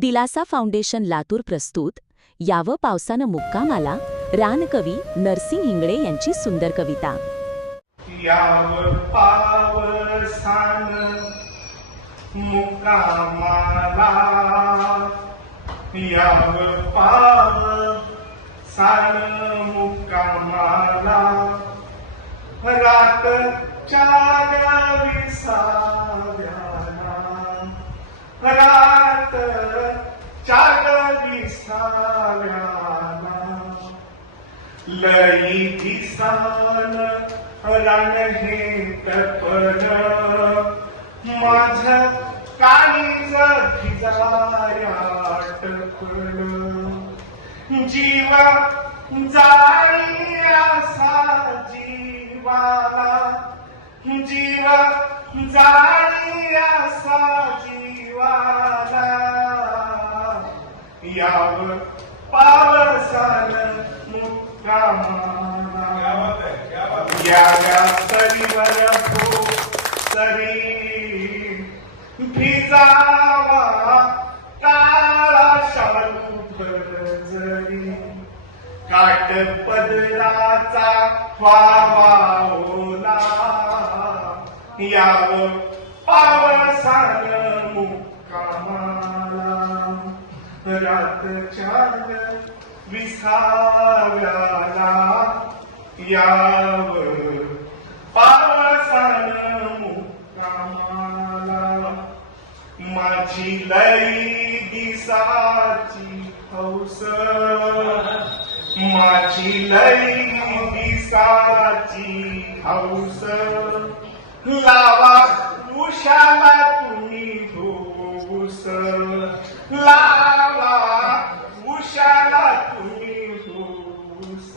दिलासा फाउंडेशन लातूर प्रस्तुत यावं पावसानं मुक्कामाला रानकवी नरसिंह हिंगडे यांची सुंदर कविता। यावं पावसानं मुक्कामाला, यावं पावसानं मुक्कामाला, रातच्या विसाव्याला, रातच्या विसाव्याला, लई दिसान रान हे तपन, माझं काळीज भिजाया टपन, जीव जाळी असा जीवाला, जीव जाळी असा जीवाला, यावं पावसानं मुक्कामाला, याव्या सरीवर हो सरी, भिजावा काळा शालू भर जरी, काट पदराचा व्हावा ओला, यावं पावसानं मुक्कामाला, रातच्या विसाव्याला, यावं पावसानं मुक्कामाला, माझी लई दिसाची हौस, माझी लई दिसाची हौस, लावा उशाला तुम्ही धूस, लावा उशाला तुम्ही धूस,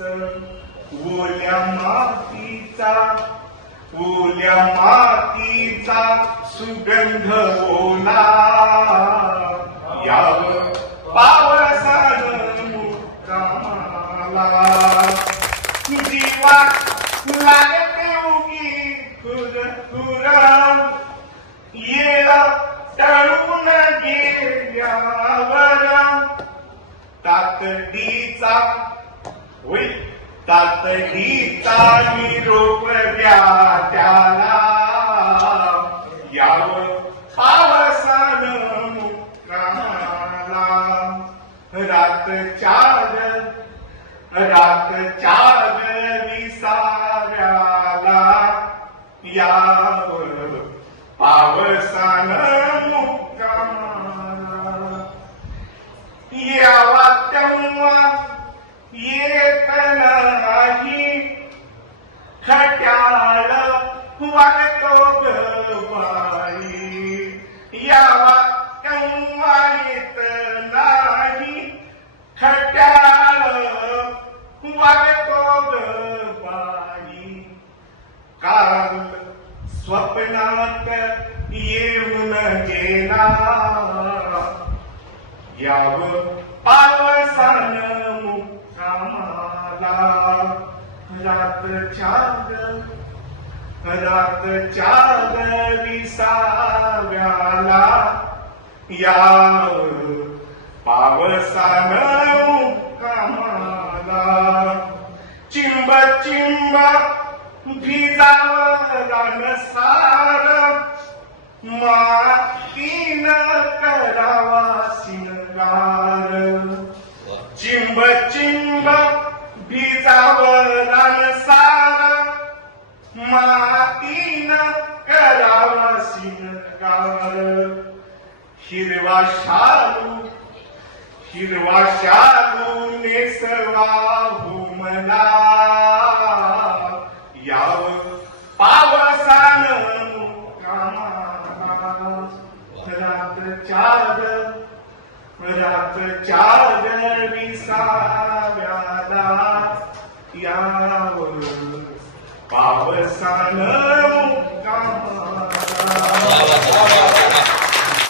ओल्या मातीचा सुगंध ओला, यावं पावसानं मुक्कामाला, जीवा लागते उगी खुरखुर, येळ टळून गेल्यावर, तातडीचा निरोप द्या त्याला, यावं पावसानं मुक्कामाला, रातच्या विसाव्याला, यावं पावसानं मुक्कामाला, यावा तेव्हा येत नाही खट्याळ वागतो ग बाई, यावा तेव्हा येत नाही खट्याळ वागतो ग बाई, काल स्वप्नात येऊन गेला, यावं पावसानं मुक्कामाला, रातच्या विसाव्याला, यावं पावसानं मुक्कामाला, चिंब चिंब भिजावं रानसार, मातीनं करावा शिंगार, चिंब चिंब भिजावं रानसार, मातीनं करावा शिंगार, हिरवा शालू नेसवा हो मला,